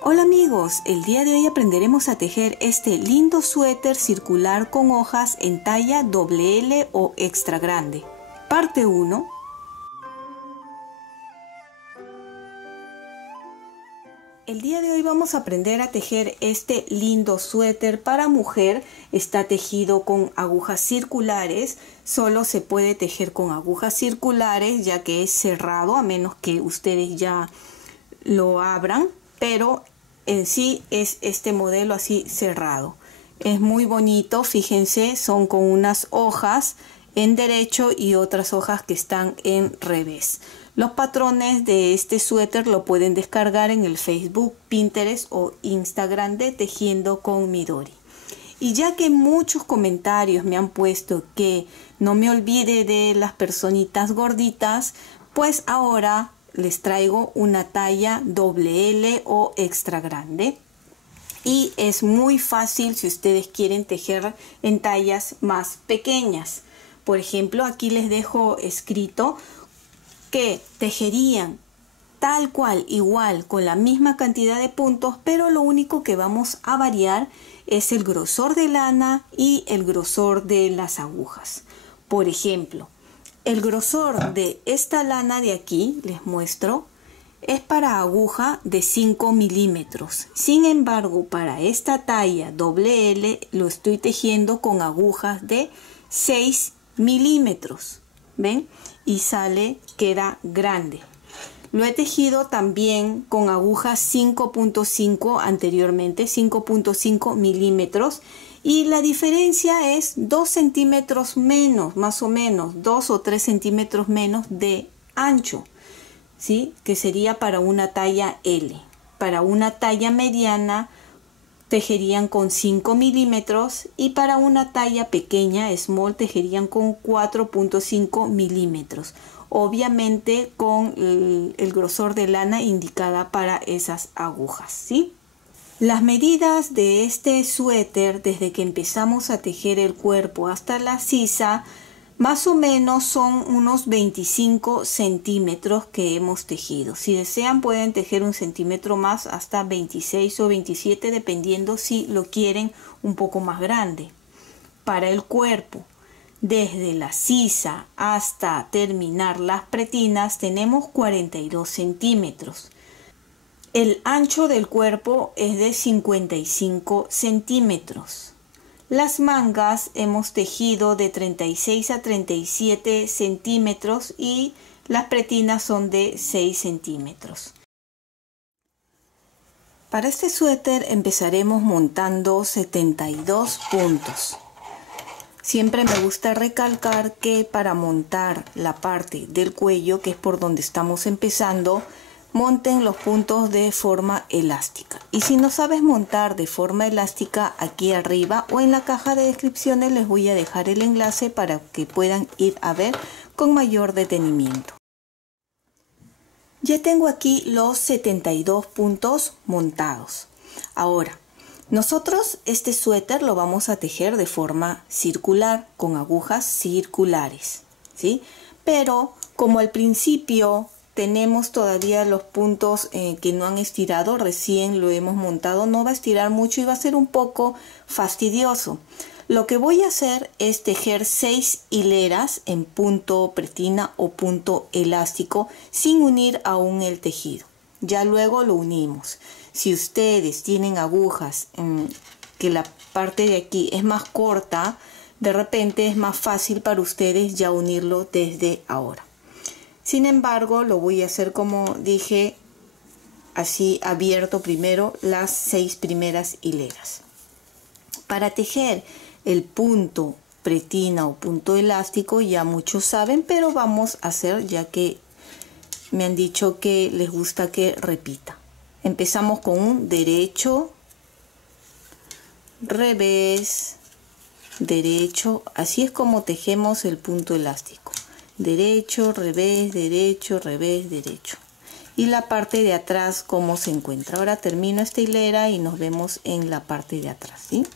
Hola amigos, el día de hoy aprenderemos a tejer este lindo suéter circular con hojas en talla XL o extra grande. Parte 1. El día de hoy vamos a aprender a tejer este lindo suéter para mujer. Está tejido con agujas circulares. Solo se puede tejer con agujas circulares ya que es cerrado, a menos que ustedes ya lo abran, pero en sí es este modelo así cerrado. Es muy bonito, fíjense, son con unas hojas en derecho y otras hojas que están en revés. Los patrones de este suéter lo pueden descargar en el Facebook, Pinterest o Instagram de Tejiendo con Midori. Y ya que muchos comentarios me han puesto que no me olvide de las personitas gorditas, pues ahora les traigo una talla XL o extra grande. Y es muy fácil si ustedes quieren tejer en tallas más pequeñas. Por ejemplo, aquí les dejo escrito que tejerían tal cual, igual, con la misma cantidad de puntos, pero lo único que vamos a variar es el grosor de lana y el grosor de las agujas. Por ejemplo, el grosor de esta lana de aquí, les muestro, es para aguja de 5 milímetros. Sin embargo, para esta talla XL lo estoy tejiendo con agujas de 6 milímetros. ¿Ven? Y queda grande. Lo he tejido también con agujas 5.5 anteriormente, 5.5 milímetros. Y la diferencia es 2 centímetros menos, más o menos, 2 o 3 centímetros menos de ancho, ¿sí? Que sería para una talla L. Para una talla mediana tejerían con 5 milímetros y para una talla pequeña, small, tejerían con 4.5 milímetros. Obviamente con el grosor de lana indicada para esas agujas, ¿sí? Las medidas de este suéter, desde que empezamos a tejer el cuerpo hasta la sisa, más o menos son unos 25 centímetros que hemos tejido. Si desean pueden tejer un centímetro más, hasta 26 o 27, dependiendo si lo quieren un poco más grande. Para el cuerpo, desde la sisa hasta terminar las pretinas, tenemos 42 centímetros. El ancho del cuerpo es de 55 centímetros. Las mangas hemos tejido de 36 a 37 centímetros y las pretinas son de 6 centímetros. Para este suéter empezaremos montando 72 puntos. Siempre me gusta recalcar que para montar la parte del cuello, que es por donde estamos empezando, monten los puntos de forma elástica. Y si no sabes montar de forma elástica, aquí arriba o en la caja de descripciones les voy a dejar el enlace para que puedan ir a ver con mayor detenimiento. Ya tengo aquí los 72 puntos montados. Ahora, nosotros este suéter lo vamos a tejer de forma circular, con agujas circulares, ¿sí? Pero como al principio tenemos todavía los puntos que no han estirado, recién lo hemos montado, no va a estirar mucho y va a ser un poco fastidioso. Lo que voy a hacer es tejer 6 hileras en punto pretina o punto elástico sin unir aún el tejido. Ya luego lo unimos. Si ustedes tienen agujas que la parte de aquí es más corta, de repente es más fácil para ustedes ya unirlo desde ahora. Sin embargo, lo voy a hacer como dije, así abierto primero las 6 primeras hileras. Para tejer el punto pretina o punto elástico ya muchos saben, pero vamos a hacer ya que me han dicho que les gusta que repita. Empezamos con un derecho, revés, derecho. Así es como tejemos el punto elástico. Derecho, revés, derecho, revés, derecho. Y la parte de atrás, ¿cómo se encuentra? Ahora termino esta hilera y nos vemos en la parte de atrás, ¿sí?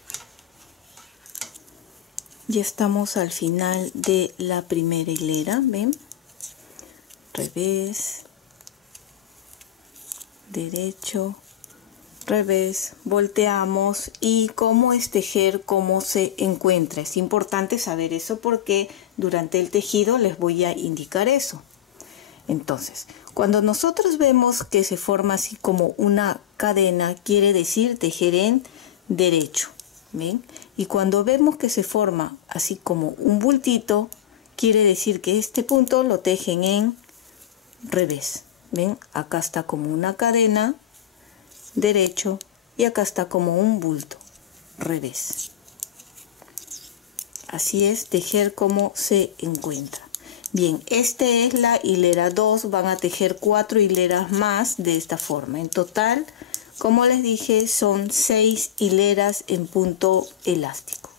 Ya estamos al final de la primera hilera, ¿ven? Revés, derecho, revés, volteamos. Y cómo es tejer, cómo se encuentra. Es importante saber eso porque durante el tejido les voy a indicar eso. Entonces, cuando nosotros vemos que se forma así como una cadena, quiere decir tejer en derecho. ¿Ven? Y cuando vemos que se forma así como un bultito, quiere decir que este punto lo tejen en revés. ¿Ven? Acá está como una cadena, derecho, y acá está como un bulto, revés. Así es tejer como se encuentra. Bien, este es la hilera 2, van a tejer 4 hileras más de esta forma. En total, como les dije, son 6 hileras en punto elástico.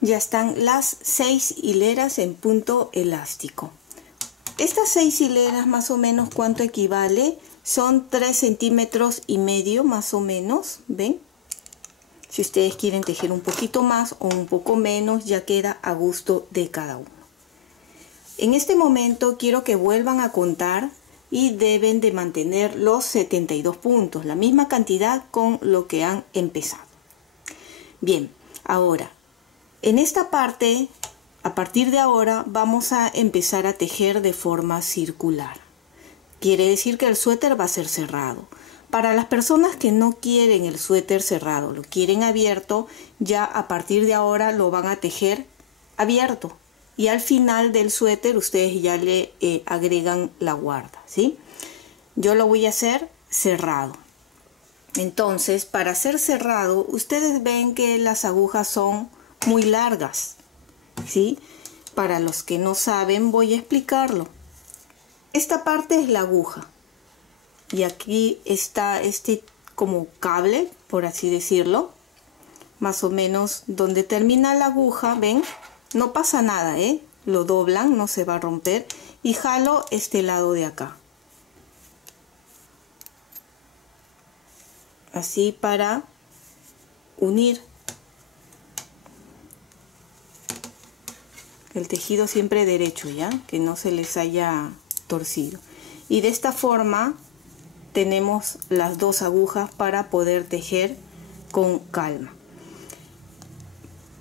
Ya están las 6 hileras en punto elástico. Estas 6 hileras más o menos, ¿cuánto equivale? Son 3,5 centímetros más o menos, ¿ven? Si ustedes quieren tejer un poquito más o un poco menos, ya queda a gusto de cada uno. En este momento quiero que vuelvan a contar y deben de mantener los 72 puntos, la misma cantidad con lo que han empezado. Bien, ahora, en esta parte, a partir de ahora, vamos a empezar a tejer de forma circular. Quiere decir que el suéter va a ser cerrado. Para las personas que no quieren el suéter cerrado, lo quieren abierto, ya a partir de ahora lo van a tejer abierto. Y al final del suéter ustedes ya le agregan la guarda, ¿sí? Yo lo voy a hacer cerrado. Entonces, para hacer cerrado, ustedes ven que las agujas son muy largas, ¿sí? Para los que no saben, voy a explicarlo. Esta parte es la aguja. Y aquí está este como cable, por así decirlo. Más o menos donde termina la aguja, ¿ven? No pasa nada, lo doblan, no se va a romper, y jalo este lado de acá. Así para unir. El tejido siempre derecho, ¿ya? Que no se les haya torcido. Y de esta forma tenemos las dos agujas para poder tejer con calma.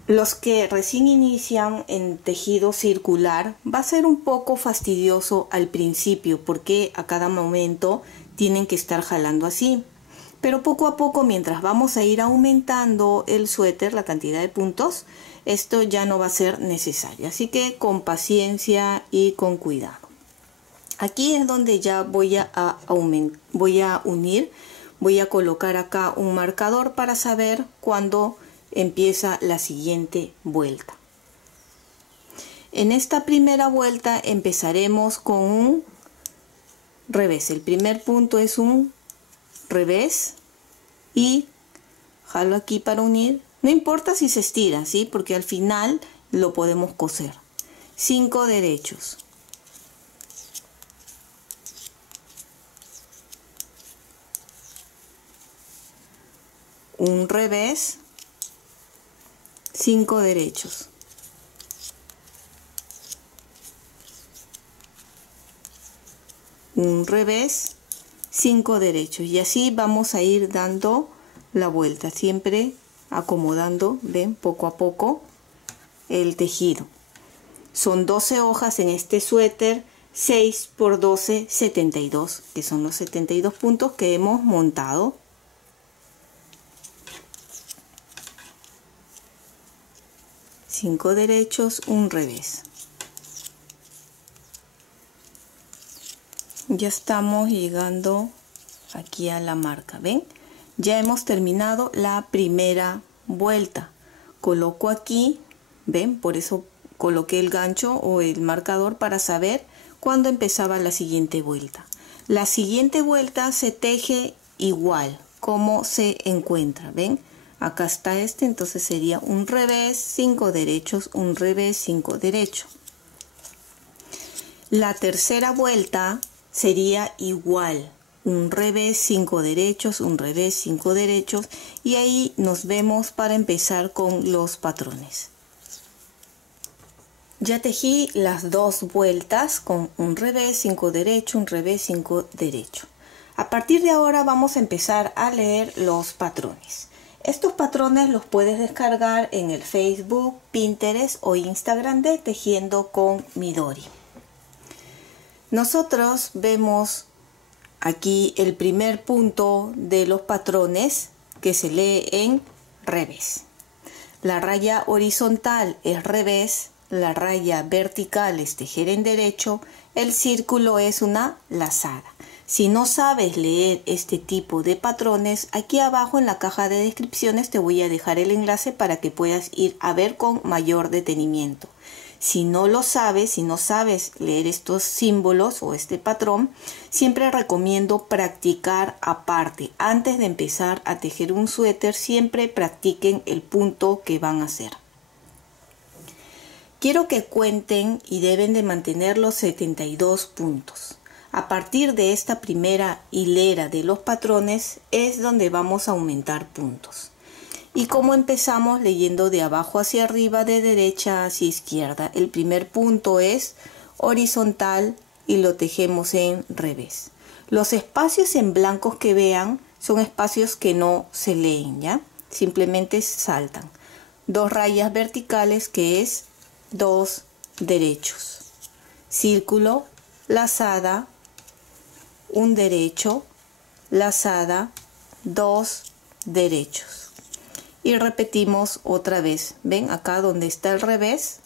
Los que recién inician en tejido circular va a ser un poco fastidioso al principio porque a cada momento tienen que estar jalando así. Pero poco a poco, mientras vamos a ir aumentando el suéter, la cantidad de puntos, esto ya no va a ser necesario. Así que con paciencia y con cuidado. Aquí es donde ya voy a unir, voy a colocar acá un marcador para saber cuándo empieza la siguiente vuelta. En esta primera vuelta empezaremos con un revés. El primer punto es un revés y jalo aquí para unir. No importa si se estira, ¿sí? Porque al final lo podemos coser. 5 derechos. Un revés. 5 derechos. Un revés, 5 derechos. Y así vamos a ir dando la vuelta, siempre acomodando, ven, poco a poco el tejido. Son 12 hojas en este suéter, 6 por 12, 72, que son los 72 puntos que hemos montado. Cinco derechos, un revés. Ya estamos llegando aquí a la marca, ¿ven? Ya hemos terminado la primera vuelta. Coloco aquí, ¿ven? Por eso coloqué el gancho o el marcador para saber cuándo empezaba la siguiente vuelta. La siguiente vuelta se teje igual, como se encuentra, ¿ven? Acá está este, entonces sería un revés, 5 derechos, un revés, 5 derechos. La tercera vuelta sería igual, un revés, 5 derechos, un revés, 5 derechos, y ahí nos vemos para empezar con los patrones. Ya tejí las dos vueltas con un revés, 5 derechos, un revés, 5 derechos. A partir de ahora vamos a empezar a leer los patrones. Estos patrones los puedes descargar en el Facebook, Pinterest o Instagram de Tejiendo con Midori. Nosotros vemos aquí el primer punto de los patrones que se lee en revés. La raya horizontal es revés, la raya vertical es tejer en derecho, el círculo es una lazada. Si no sabes leer este tipo de patrones, aquí abajo en la caja de descripciones te voy a dejar el enlace para que puedas ir a ver con mayor detenimiento. Si no lo sabes, si no sabes leer estos símbolos o este patrón, siempre recomiendo practicar aparte. Antes de empezar a tejer un suéter, siempre practiquen el punto que van a hacer. Quiero que cuenten y deben de mantener los 72 puntos. A partir de esta primera hilera de los patrones es donde vamos a aumentar puntos. Y como empezamos leyendo de abajo hacia arriba, de derecha hacia izquierda. El primer punto es horizontal y lo tejemos en revés. Los espacios en blancos que vean son espacios que no se leen, ¿ya? Simplemente saltan. 2 rayas verticales que es 2 derechos. Círculo, lazada, un derecho, lazada, 2 derechos. Y repetimos otra vez. ¿Ven? Acá donde está el revés,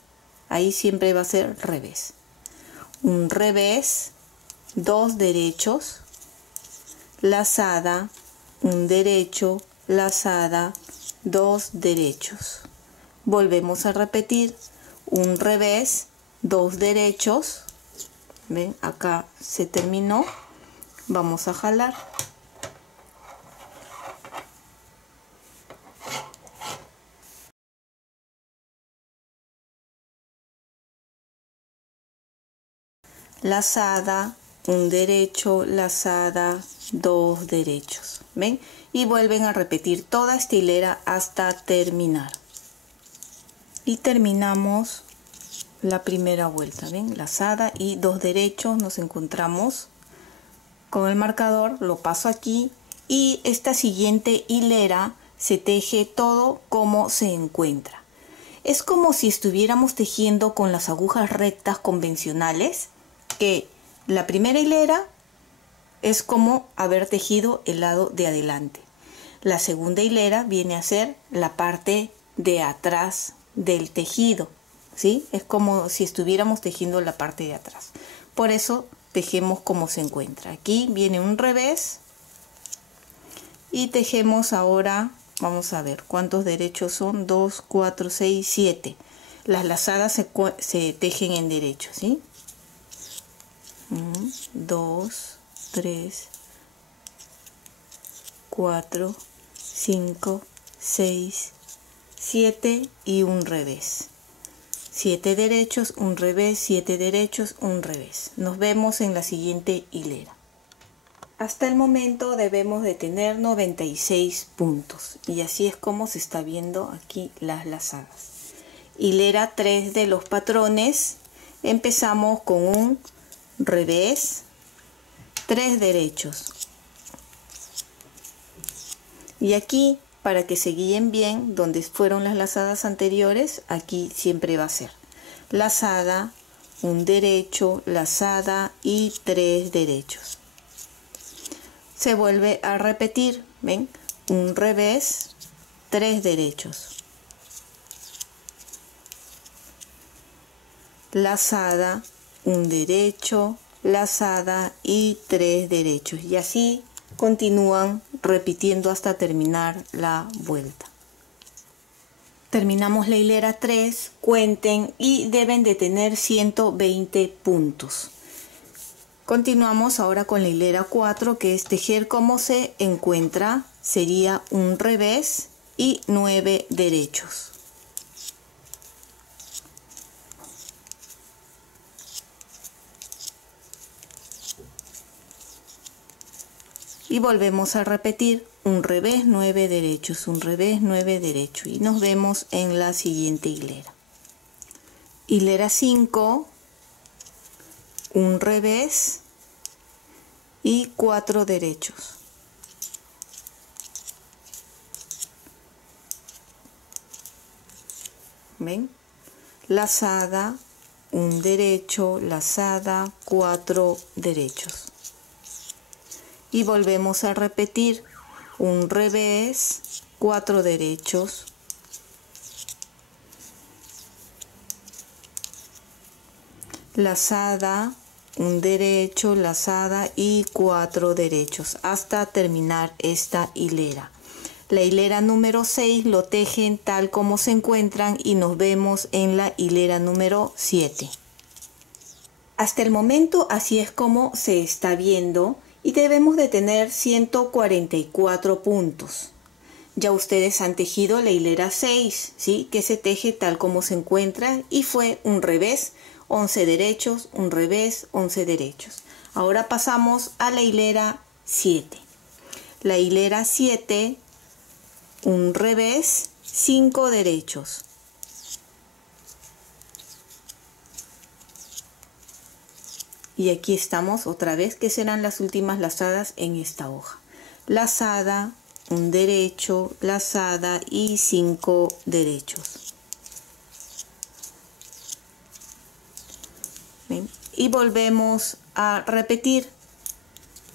ahí siempre va a ser revés. Un revés, 2 derechos, lazada, un derecho, lazada, 2 derechos. Volvemos a repetir. Un revés, 2 derechos. ¿Ven? Acá se terminó. Vamos a jalar. Lazada, un derecho, lazada, 2 derechos. ¿Ven? Y vuelven a repetir toda esta hilera hasta terminar. Y terminamos la primera vuelta. ¿Ven? Lazada y 2 derechos. Nos encontramos con el marcador, lo paso aquí y esta siguiente hilera se teje todo como se encuentra. Es como si estuviéramos tejiendo con las agujas rectas convencionales, que la primera hilera es como haber tejido el lado de adelante. La segunda hilera viene a ser la parte de atrás del tejido, ¿sí? Es como si estuviéramos tejiendo la parte de atrás. Por eso tejemos como se encuentra. Aquí viene un revés y tejemos ahora, vamos a ver cuántos derechos son, 2, 4, 6, 7. Las lazadas se tejen en derecho, ¿sí? 1, 2, 3, 4, 5, 6, 7 y un revés. 7 derechos, un revés, 7 derechos, un revés. Nos vemos en la siguiente hilera. Hasta el momento debemos de tener 96 puntos. Y así es como se está viendo aquí las lazadas. Hilera 3 de los patrones. Empezamos con un revés, 3 derechos. Y aquí, para que se guíen bien donde fueron las lazadas anteriores, aquí siempre va a ser lazada, un derecho, lazada y 3 derechos. Se vuelve a repetir, ¿ven? Un revés, 3 derechos, lazada, un derecho, lazada y 3 derechos. Y así continúan repitiendo hasta terminar la vuelta. Terminamos la hilera 3, cuenten y deben de tener 120 puntos. Continuamos ahora con la hilera 4, que es tejer como se encuentra. Sería un revés y 9 derechos. Y volvemos a repetir un revés, 9 derechos, un revés, 9 derechos. Y nos vemos en la siguiente hilera. Hilera 5, un revés y 4 derechos. ¿Ven? Lazada, un derecho, lazada, 4 derechos. Y volvemos a repetir un revés, 4 derechos, lazada, un derecho, lazada y 4 derechos hasta terminar esta hilera. La hilera número 6 lo tejen tal como se encuentran y nos vemos en la hilera número 7. Hasta el momento así es como se está viendo y debemos de tener 144 puntos. Ya ustedes han tejido la hilera 6, ¿sí? Que se teje tal como se encuentra y fue un revés, 11 derechos, un revés, 11 derechos. Ahora pasamos a la hilera 7. La hilera 7, un revés, 5 derechos. Y aquí estamos otra vez, que serán las últimas lazadas en esta hoja. Lazada, un derecho, lazada y 5 derechos. ¿Ven? Y volvemos a repetir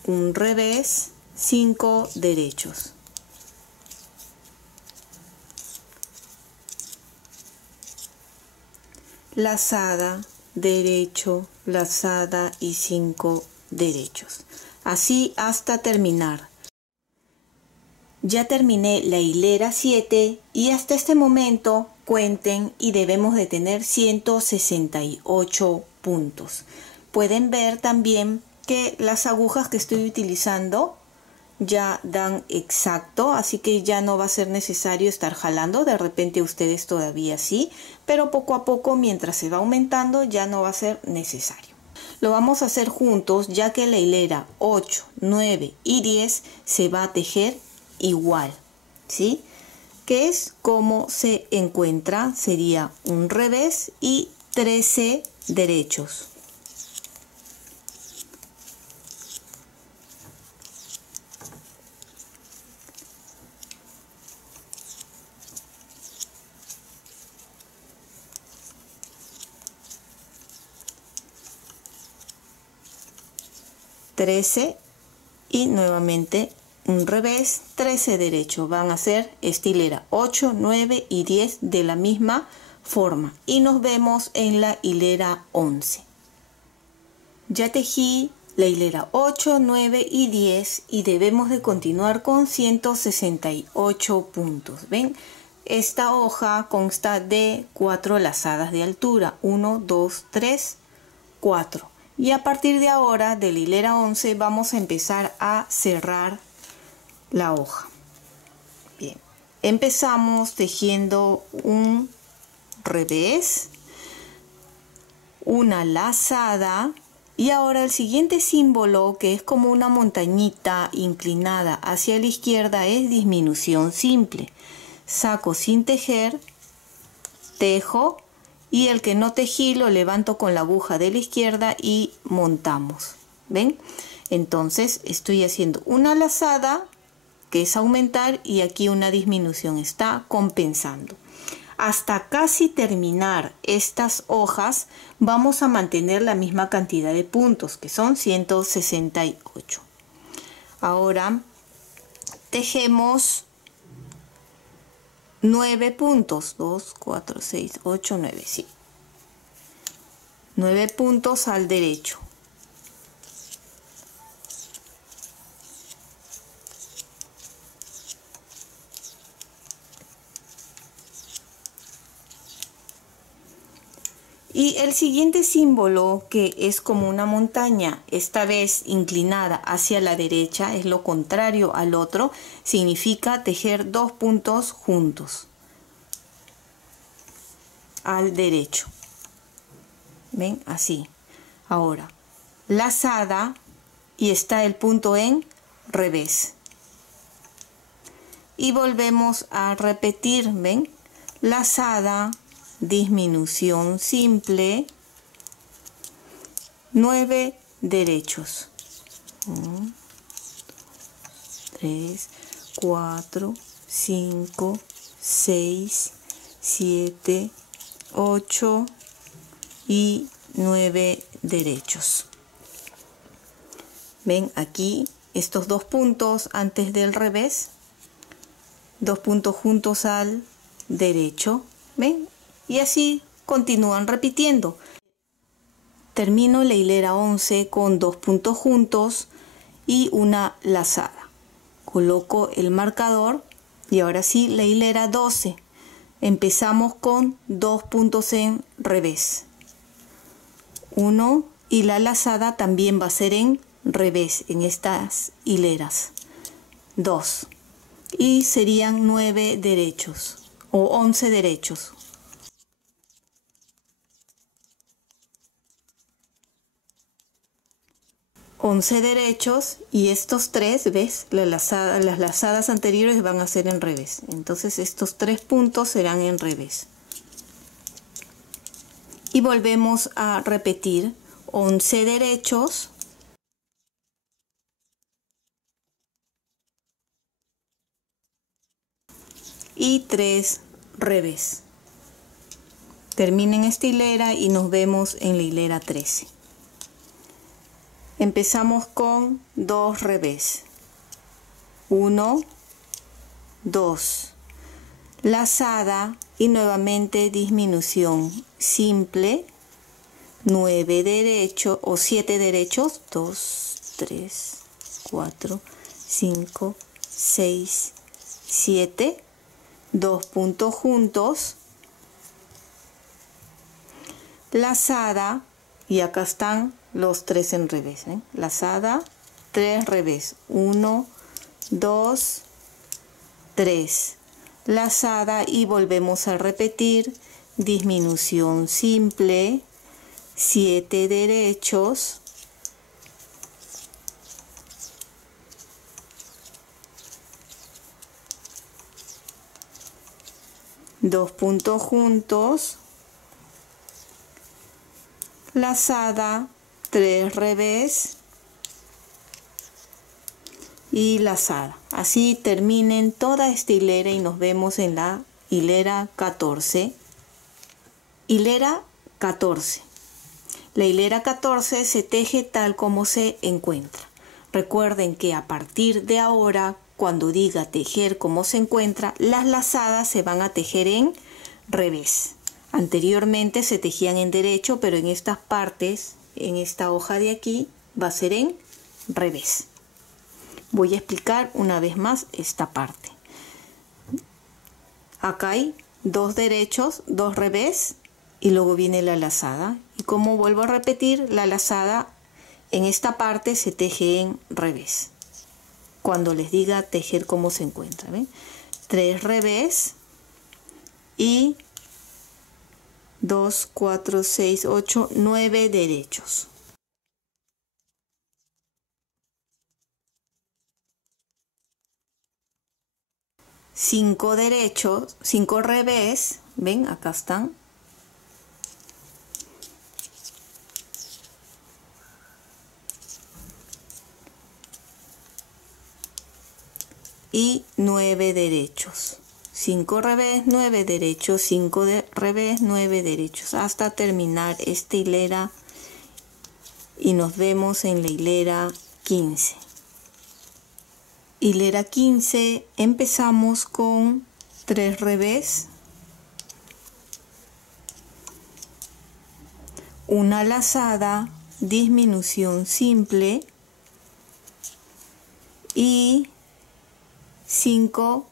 un revés, 5 derechos. Lazada, derecho, lazada y 5 derechos. Así hasta terminar. Ya terminé la hilera 7 y hasta este momento cuenten y debemos de tener 168 puntos. Pueden ver también que las agujas que estoy utilizando ya dan exacto, así que ya no va a ser necesario estar jalando. De repente ustedes todavía sí, pero poco a poco mientras se va aumentando ya no va a ser necesario. Lo vamos a hacer juntos, ya que la hilera 8, 9 y 10 se va a tejer igual, ¿sí? Que es como se encuentra, sería un revés y 13 derechos. Y nuevamente un revés, 13 derechos. Van a ser esta hilera 8, 9 y 10 de la misma forma. Y nos vemos en la hilera 11. Ya tejí la hilera 8, 9 y 10 y debemos de continuar con 168 puntos. ¿Ven? Esta hoja consta de 4 lazadas de altura. 1, 2, 3, 4. Y a partir de ahora, de la hilera 11, vamos a empezar a cerrar la hoja. Bien, empezamos tejiendo un revés, una lazada y ahora el siguiente símbolo, que es como una montañita inclinada hacia la izquierda, es disminución simple. Saco sin tejer, tejo. Y el que no tejí lo levanto con la aguja de la izquierda y montamos. ¿Ven? Entonces estoy haciendo una lazada, que es aumentar, y aquí una disminución, está compensando. Hasta casi terminar estas hojas vamos a mantener la misma cantidad de puntos, que son 168. Ahora tejemos 9 puntos, 2, 4, 6, 8, 9, sí. 9 puntos al derecho. Y el siguiente símbolo, que es como una montaña, esta vez inclinada hacia la derecha, es lo contrario al otro, significa tejer 2 puntos juntos al derecho. ¿Ven? Así. Ahora, lazada y está el punto en revés. Y volvemos a repetir, ¿ven? Lazada, disminución simple, 9 derechos. 1, 3, 4, 5, 6, 7, 8 y 9 derechos. Ven aquí estos 2 puntos antes del revés, 2 puntos juntos al derecho, ven, y así continúan repitiendo. Termino la hilera 11 con 2 puntos juntos y una lazada. Coloco el marcador y ahora sí la hilera 12. Empezamos con 2 puntos en revés. 1 y la lazada también va a ser en revés en estas hileras. 2 y serían 9 derechos o 11 derechos. Derechos y estos 3, ¿ves? Las lazadas anteriores van a ser en revés. Entonces estos 3 puntos serán en revés. Y volvemos a repetir 11 derechos. Y 3 revés. Terminen esta hilera y nos vemos en la hilera 13. Empezamos con 2 revés. 1, 2. Lazada y nuevamente disminución simple. 9 derechos o 7 derechos. 2, 3, 4, 5, 6, 7. 2 puntos juntos. Lazada y acá están los 3 en revés, ¿eh? Lazada, 3 revés, 1, 2, 3, lazada y volvemos a repetir, disminución simple, 7 derechos, dos puntos juntos, lazada, 3 revés y lazada. Así terminen toda esta hilera y nos vemos en la hilera 14. Hilera 14. La hilera 14 se teje tal como se encuentra. Recuerden que a partir de ahora, cuando diga tejer como se encuentra, las lazadas se van a tejer en revés. Anteriormente se tejían en derecho, pero en estas partes, en esta hoja de aquí, va a ser en revés. Voy a explicar una vez más esta parte. Acá hay 2 derechos, 2 revés y luego viene la lazada. Y como vuelvo a repetir, la lazada en esta parte se teje en revés. Cuando les diga tejer como se encuentra, ¿ven? 3 revés y 2, 4, 6, 8, 9 derechos. Cinco derechos, 5 revés, ven, acá están. Y 9 derechos. 5 revés, 9 derechos, 5 revés, 9 derechos, hasta terminar esta hilera y nos vemos en la hilera 15. Hilera 15, empezamos con 3 revés, una lazada, disminución simple y 5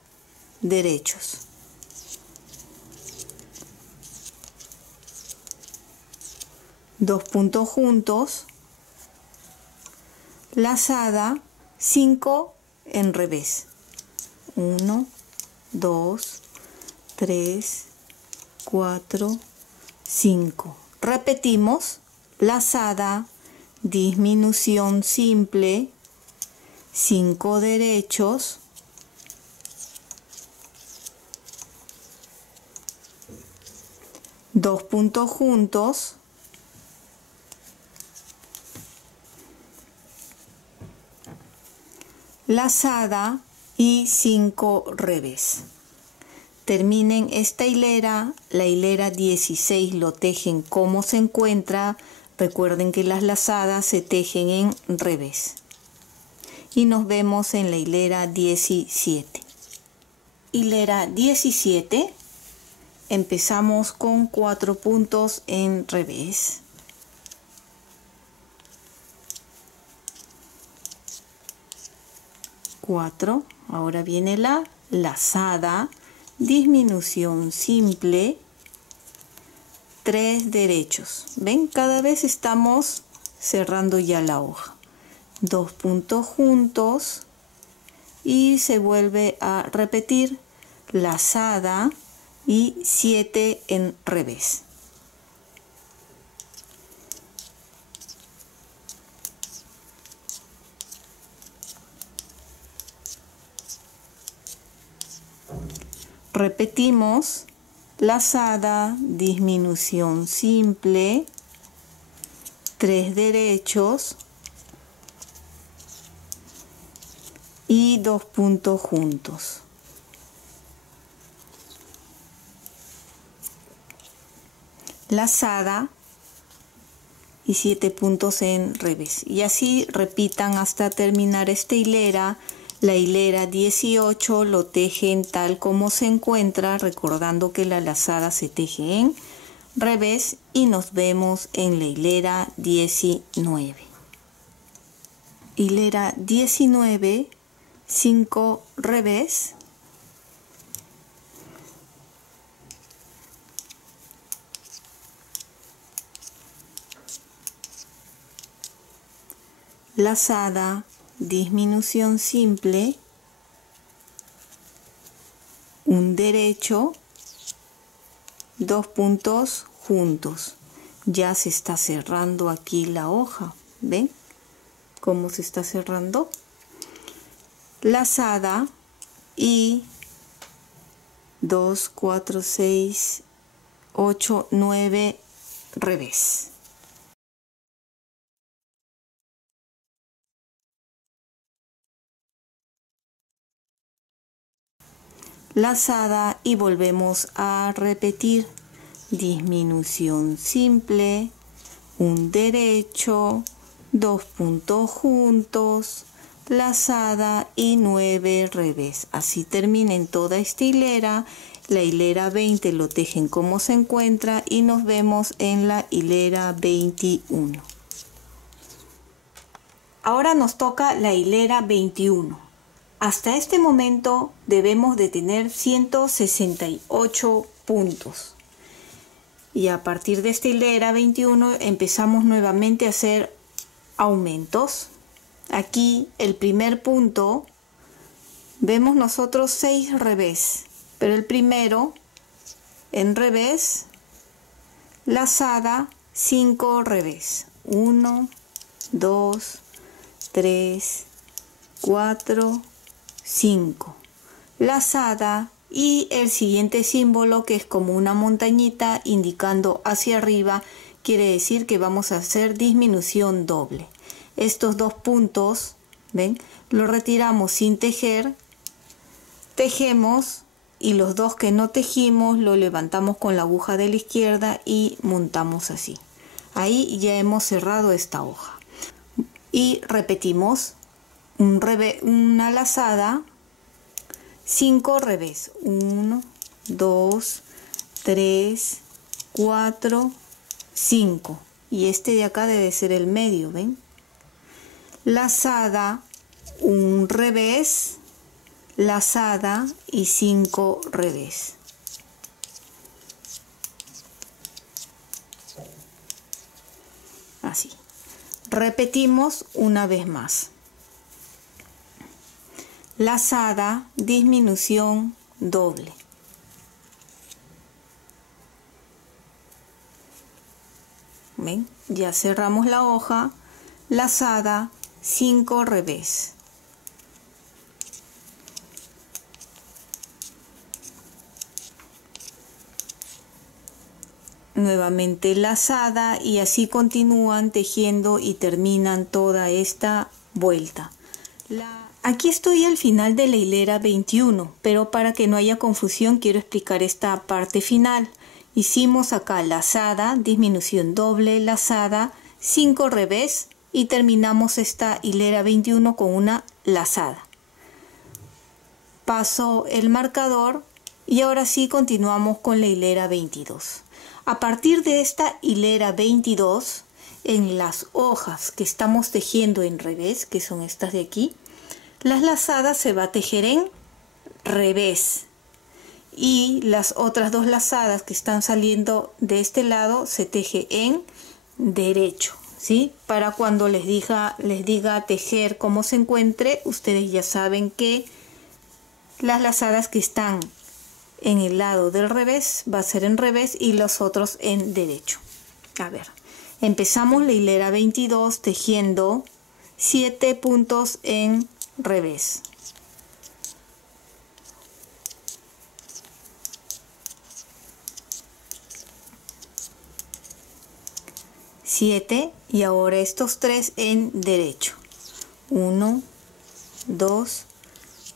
derechos. Dos puntos juntos, lazada, 5 en revés. 1, 2, 3, 4, 5. Repetimos, lazada, disminución simple, 5 derechos, dos puntos juntos, lazada y 5 revés. Terminen esta hilera, la hilera 16 lo tejen como se encuentra. Recuerden que las lazadas se tejen en revés. Y nos vemos en la hilera 17. Hilera 17, empezamos con 4 puntos en revés. 4, ahora viene la lazada, disminución simple, 3 derechos. ¿Ven? Cada vez estamos cerrando ya la hoja. 2 puntos juntos y se vuelve a repetir lazada y 7 en revés. Repetimos lazada, disminución simple, 3 derechos y 2 puntos juntos. Lazada y 7 puntos en revés. Y así repitan hasta terminar esta hilera. La hilera 18 lo tejen tal como se encuentra, recordando que la lazada se teje en revés, y nos vemos en la hilera 19. Hilera 19, 5 revés. Lazada, disminución simple, un derecho, 2 puntos juntos. Ya se está cerrando aquí la hoja. ¿Ven cómo se está cerrando? Lazada y 2, 4, 6, 8, 9 revés. Lazada y volvemos a repetir disminución simple, un derecho, 2 puntos juntos, lazada y 9 revés. Así terminen toda esta hilera. La hilera 20 lo tejen como se encuentra y nos vemos en la hilera 21. Ahora nos toca la hilera 21. Hasta este momento debemos de tener 168 puntos. Y a partir de esta hilera 21 empezamos nuevamente a hacer aumentos. Aquí el primer punto vemos nosotros 6 revés, pero el primero en revés, lazada, 5 revés. 1, 2, 3, 4, 5, lazada y el siguiente símbolo, que es como una montañita indicando hacia arriba, quiere decir que vamos a hacer disminución doble. Estos 2 puntos, ven, los retiramos sin tejer, tejemos, y los 2 que no tejimos lo levantamos con la aguja de la izquierda y montamos así. Ahí ya hemos cerrado esta hoja y repetimos una lazada, 5 revés, 1, 2, 3, 4, 5, y este de acá debe ser el medio, ¿ven? Lazada, un revés, lazada y 5 revés. Así. Repetimos una vez más. Lazada, disminución doble. ¿Ven? Ya cerramos la hoja. Lazada, 5 revés. Nuevamente lazada, y así continúan tejiendo y terminan toda esta vuelta. La Aquí estoy al final de la hilera 21, pero para que no haya confusión quiero explicar esta parte final. Hicimos acá lazada, disminución doble, lazada, 5 revés y terminamos esta hilera 21 con una lazada. Paso el marcador y ahora sí continuamos con la hilera 22. A partir de esta hilera 22, en las hojas que estamos tejiendo en revés, que son estas de aquí, las lazadas se va a tejer en revés y las otras dos lazadas que están saliendo de este lado se teje en derecho, ¿sí? Para cuando les diga tejer como se encuentre, ustedes ya saben que las lazadas que están en el lado del revés va a ser en revés y los otros en derecho. A ver, empezamos la hilera 22 tejiendo 7 puntos en revés. Siete y ahora estos 3 en derecho. 1, 2,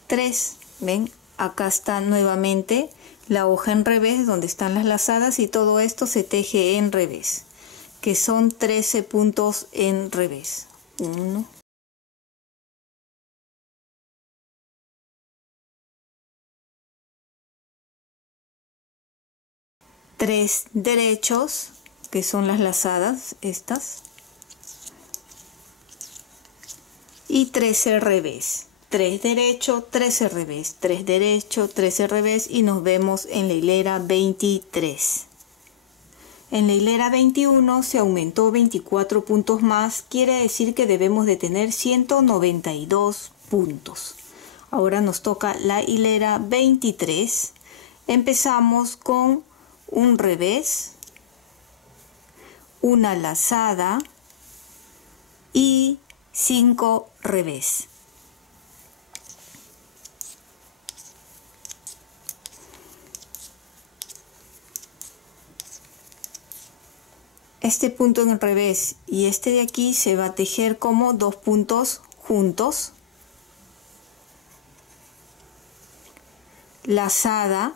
3. Ven, acá está nuevamente la hoja en revés donde están las lazadas y todo esto se teje en revés, que son 13 puntos en revés. 1, 3 derechos, que son las lazadas estas, y 13 revés. 3 derecho, 13 revés, 3 derecho, 13 revés y nos vemos en la hilera 23. En la hilera 21 se aumentó 24 puntos más, quiere decir que debemos de tener 192 puntos. Ahora nos toca la hilera 23. Empezamos con un revés, una lazada y 5 revés. Este punto en el revés y este de aquí se va a tejer como 2 puntos juntos, lazada,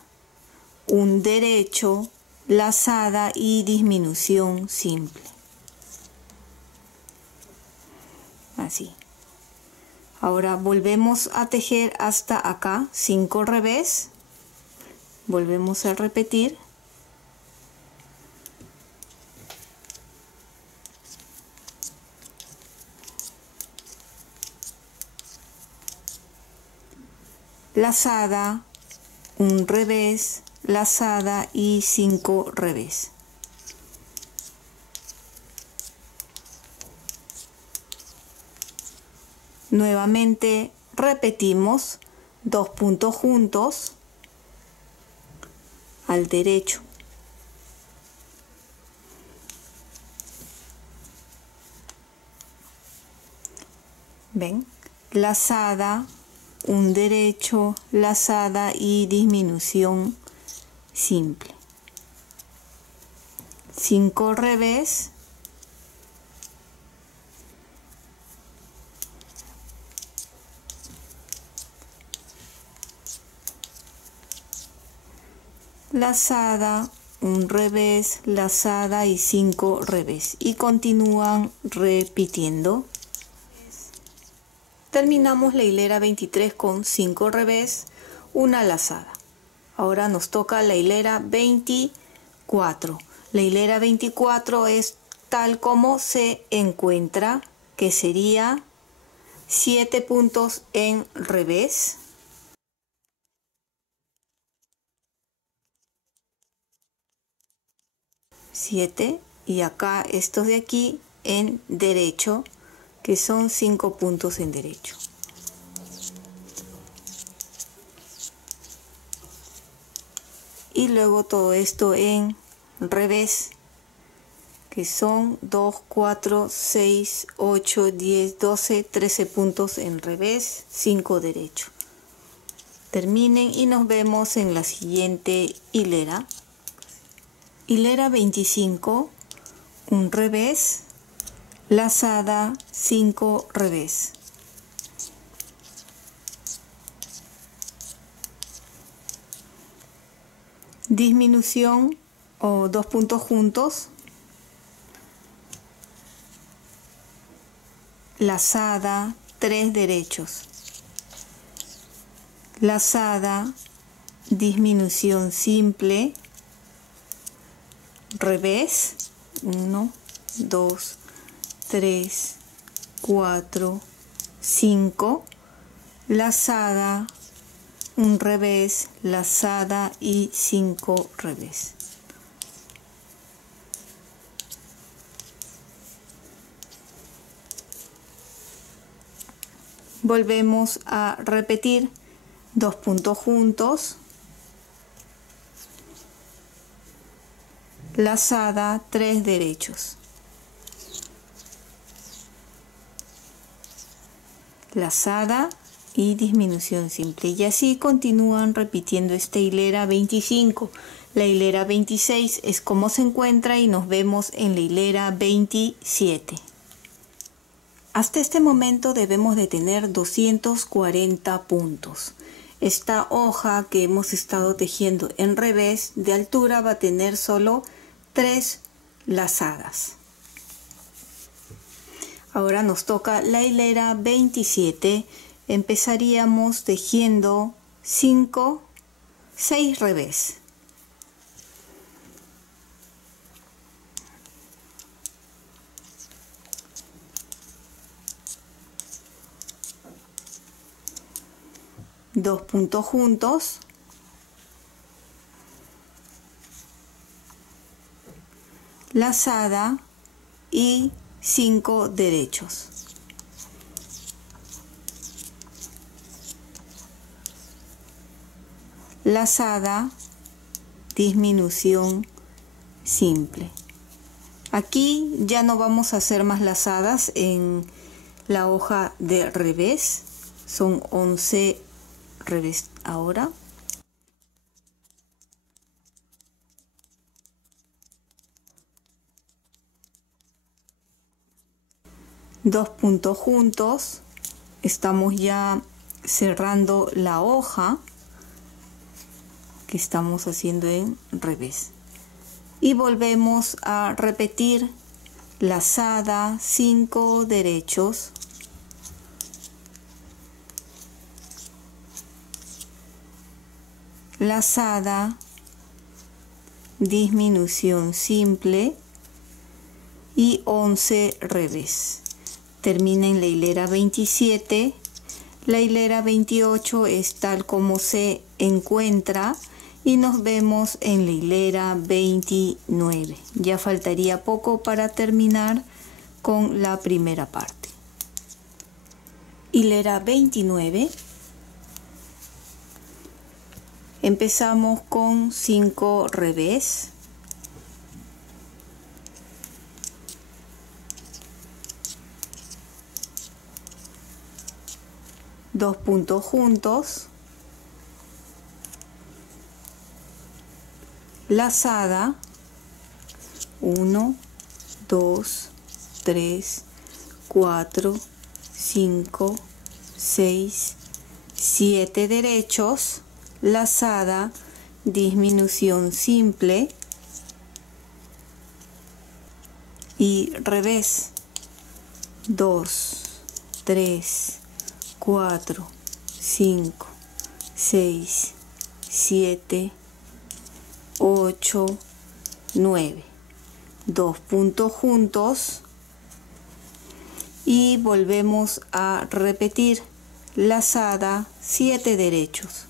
un derecho, lazada y disminución simple. Así. Ahora volvemos a tejer hasta acá, 5 revés, volvemos a repetir. Lazada, un revés, lazada y 5 revés. Nuevamente repetimos 2 puntos juntos al derecho. ¿Ven? Lazada, un derecho, lazada y disminución simple. 5 revés, lazada, un revés, lazada y 5 revés y continúan repitiendo. Terminamos la hilera 23 con 5 revés, una lazada. Ahora nos toca la hilera 24. La hilera 24 es tal como se encuentra, que sería 7 puntos en revés, 7 y acá estos de aquí en derecho, que son 5 puntos en derecho. Y luego todo esto en revés, que son 2, 4, 6, 8, 10, 12, 13 puntos en revés, 5 derecho. Terminen y nos vemos en la siguiente hilera. Hilera 25, un revés, lazada, 5 revés. disminución o 2 puntos juntos, lazada, 3 derechos, lazada, disminución simple, revés, 1, 2, 3, 4, 5, lazada, un revés, lazada y 5 revés. Volvemos a repetir 2 puntos juntos, lazada, 3 derechos, lazada y disminución simple, y así continúan repitiendo esta hilera 25. La hilera 26 es como se encuentra y nos vemos en la hilera 27. Hasta este momento debemos de tener 240 puntos. Esta hoja que hemos estado tejiendo en revés de altura va a tener solo 3 lazadas. Ahora nos toca la hilera 27. Empezaríamos tejiendo 6 revés. Dos puntos juntos, lazada y 5 derechos, lazada, disminución simple. Aquí ya no vamos a hacer más lazadas en la hoja de revés, son 11 revés ahora. Dos puntos juntos, estamos ya cerrando la hoja que estamos haciendo en revés y volvemos a repetir lazada, 5 derechos, lazada, disminución simple y 11 revés. Termina en la hilera 27. La hilera 28 es tal como se encuentra y nos vemos en la hilera 29. Ya faltaría poco para terminar con la primera parte. Hilera 29. Empezamos con 5 revés, dos puntos juntos, lazada, 1, 2, 3, 4, 5, 6, 7 derechos, lazada, disminución simple y revés, 2, 3, 4, 5, 6, 7, 8, 9, 2 puntos juntos y volvemos a repetir lazada, 7 derechos.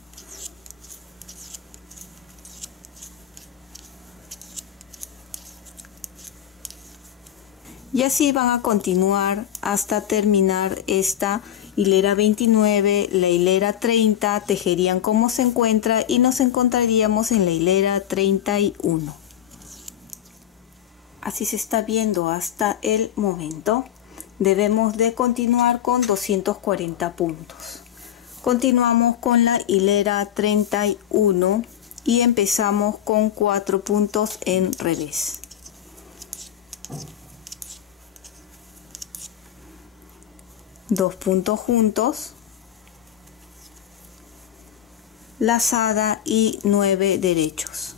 Y así van a continuar hasta terminar esta hilera 29, la hilera 30, tejerían como se encuentra y nos encontraríamos en la hilera 31. Así se está viendo hasta el momento. Debemos de continuar con 240 puntos. Continuamos con la hilera 31 y empezamos con 4 puntos en revés. Dos puntos juntos, lazada y 9 derechos,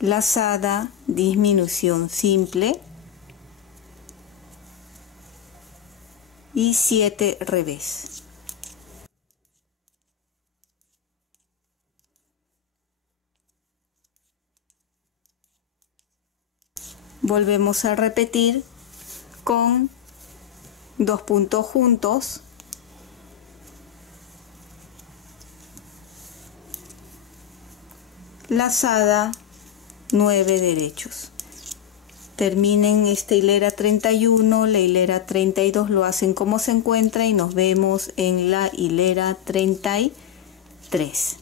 lazada, disminución simple y 7 revés. Volvemos a repetir con 2 puntos juntos, lazada, 9 derechos. Terminen esta hilera 31, la hilera 32 lo hacen como se encuentra y nos vemos en la hilera 33.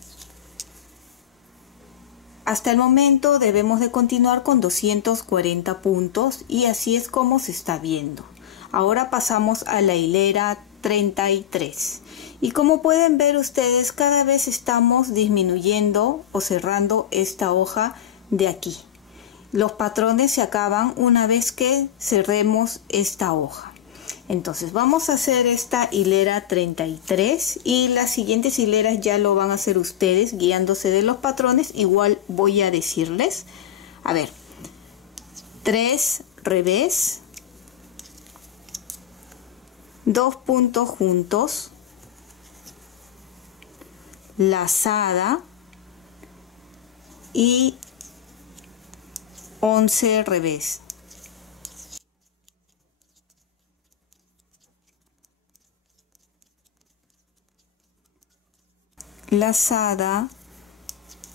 Hasta el momento debemos de continuar con 240 puntos y así es como se está viendo. Ahora pasamos a la hilera 33 y como pueden ver ustedes, cada vez estamos disminuyendo o cerrando esta hoja de aquí. Los patrones se acaban una vez que cerremos esta hoja. Entonces vamos a hacer esta hilera 33 y las siguientes hileras ya lo van a hacer ustedes guiándose de los patrones. Igual voy a decirles, a ver, 3 revés, 2 puntos juntos, lazada y 11 revés. Lazada,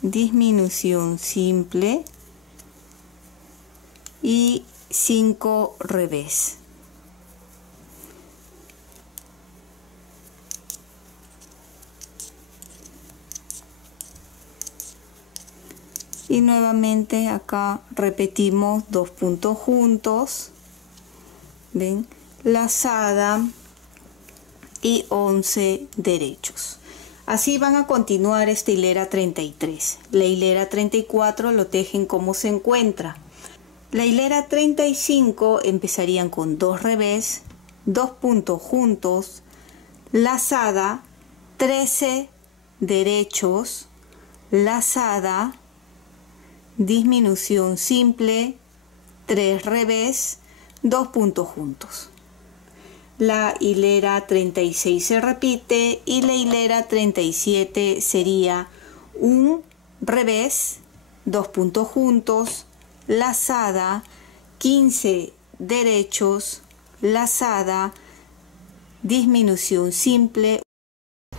disminución simple y 5 revés. Y nuevamente acá repetimos 2 puntos juntos, ven, lazada y 11 derechos. Así van a continuar esta hilera 33. La hilera 34 lo tejen como se encuentra. La hilera 35 empezarían con 2 revés, 2 puntos juntos, lazada, 13 derechos, lazada, disminución simple, 3 revés, 2 puntos juntos. La hilera 36 se repite y la hilera 37 sería un revés, 2 puntos juntos, lazada, 15 derechos, lazada, disminución simple,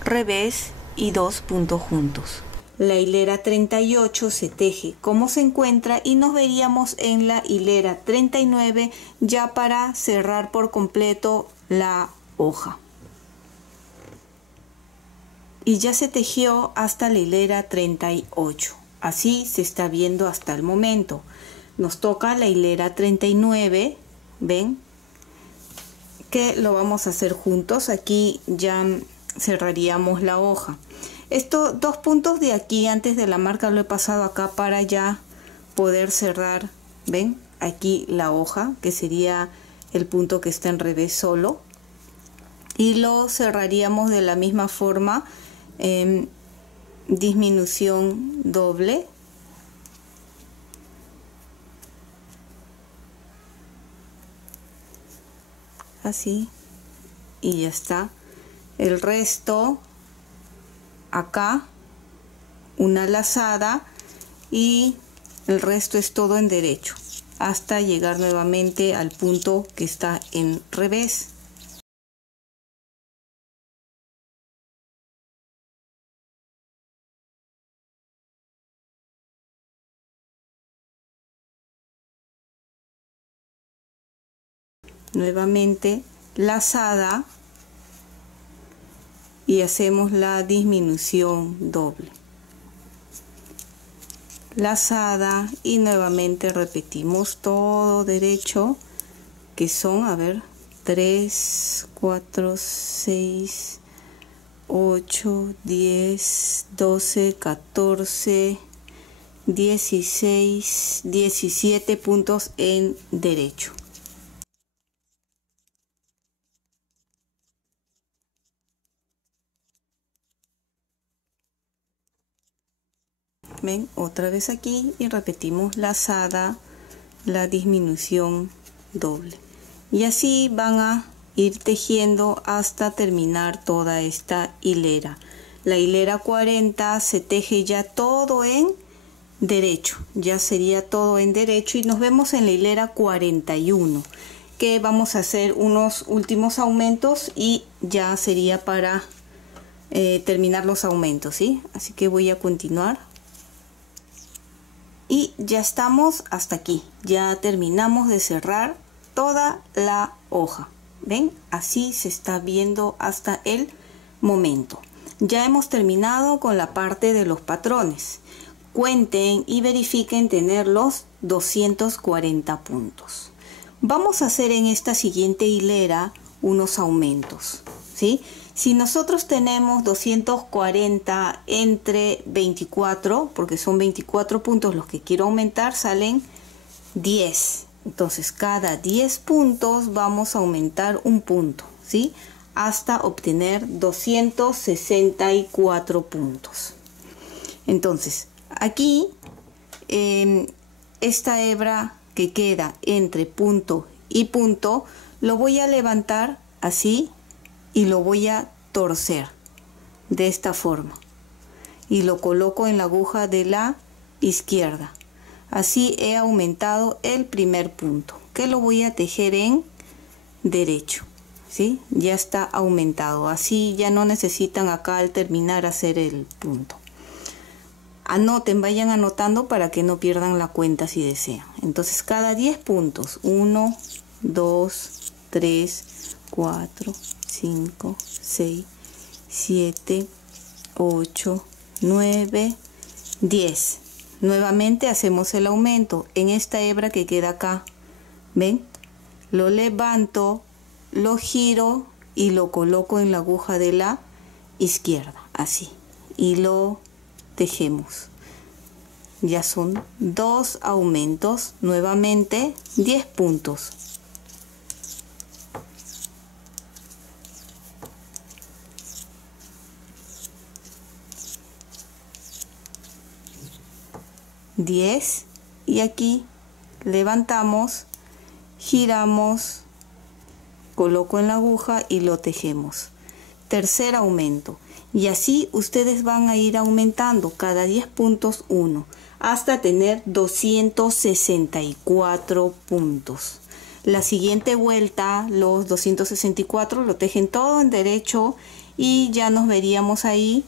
revés y 2 puntos juntos. La hilera 38 se teje como se encuentra y nos veríamos en la hilera 39 ya para cerrar por completo la hoja. Y ya se tejió hasta la hilera 38. Así se está viendo hasta el momento. Nos toca la hilera 39, ven, que lo vamos a hacer juntos. Aquí ya cerraríamos la hoja. Estos 2 puntos de aquí antes de la marca lo he pasado acá para ya poder cerrar, ven, aquí la hoja, que sería el punto que está en revés solo, y lo cerraríamos de la misma forma, disminución doble, así, y ya está. El resto acá una lazada y el resto es todo en derecho hasta llegar nuevamente al punto que está en revés. Nuevamente lazada y hacemos la disminución doble, lazada y nuevamente repetimos todo derecho, que son, a ver, 3, 4, 6, 8, 10, 12, 14, 16, 17 puntos en derecho. ven, otra vez aquí y repetimos lazada, la disminución doble, y así van a ir tejiendo hasta terminar toda esta hilera. La hilera 40 se teje ya todo en derecho, ya sería todo en derecho, y nos vemos en la hilera 41, que vamos a hacer unos últimos aumentos y ya sería para terminar los aumentos, ¿sí? Así que voy a continuar y ya estamos hasta aquí, ya terminamos de cerrar toda la hoja. ¿Ven? Así se está viendo hasta el momento. Ya hemos terminado con la parte de los patrones. Cuenten y verifiquen tener los 240 puntos. Vamos a hacer en esta siguiente hilera unos aumentos, ¿sí? Si nosotros tenemos 240 entre 24, porque son 24 puntos los que quiero aumentar, salen 10. Entonces cada 10 puntos vamos a aumentar un punto, ¿sí? Hasta obtener 264 puntos. Entonces aquí esta hebra que queda entre punto y punto lo voy a levantar así y lo voy a torcer de esta forma y lo coloco en la aguja de la izquierda. Así he aumentado el primer punto, que lo voy a tejer en derecho, ¿sí? Ya está aumentado, así ya no necesitan acá al terminar hacer el punto. Anoten, vayan anotando para que no pierdan la cuenta si desean. Entonces cada 10 puntos, 1, 2, 3, 4, 5, 6, 7, 8, 9, 10. Nuevamente hacemos el aumento en esta hebra que queda acá. ¿Ven? Lo levanto, lo giro y lo coloco en la aguja de la izquierda, así. Y lo tejemos. Ya son 2 aumentos, nuevamente 10 puntos. Y aquí levantamos, giramos, coloco en la aguja y lo tejemos. Tercer aumento, y así ustedes van a ir aumentando cada 10 puntos 1 hasta tener 264 puntos. La siguiente vuelta, los 264 lo tejen todo en derecho y ya nos veríamos ahí.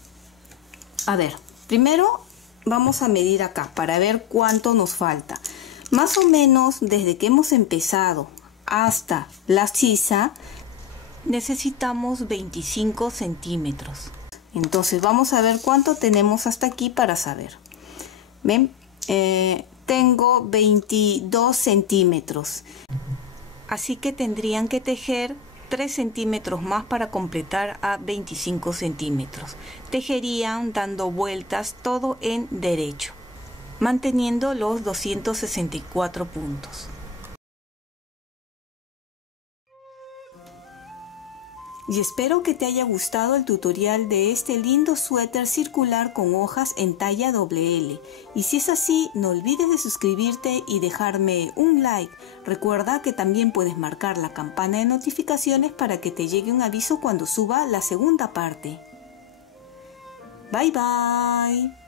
A ver, primero vamos a medir acá para ver cuánto nos falta. Más o menos desde que hemos empezado hasta la sisa necesitamos 25 centímetros. Entonces vamos a ver cuánto tenemos hasta aquí para saber. ¿Ven? Tengo 22 centímetros. Así que tendrían que tejer 3 centímetros más para completar a 25 centímetros. Tejerían dando vueltas todo en derecho, manteniendo los 264 puntos. Y espero que te haya gustado el tutorial de este lindo suéter circular con hojas en talla XL. Y si es así, no olvides de suscribirte y dejarme un like. Recuerda que también puedes marcar la campana de notificaciones para que te llegue un aviso cuando suba la segunda parte. Bye bye.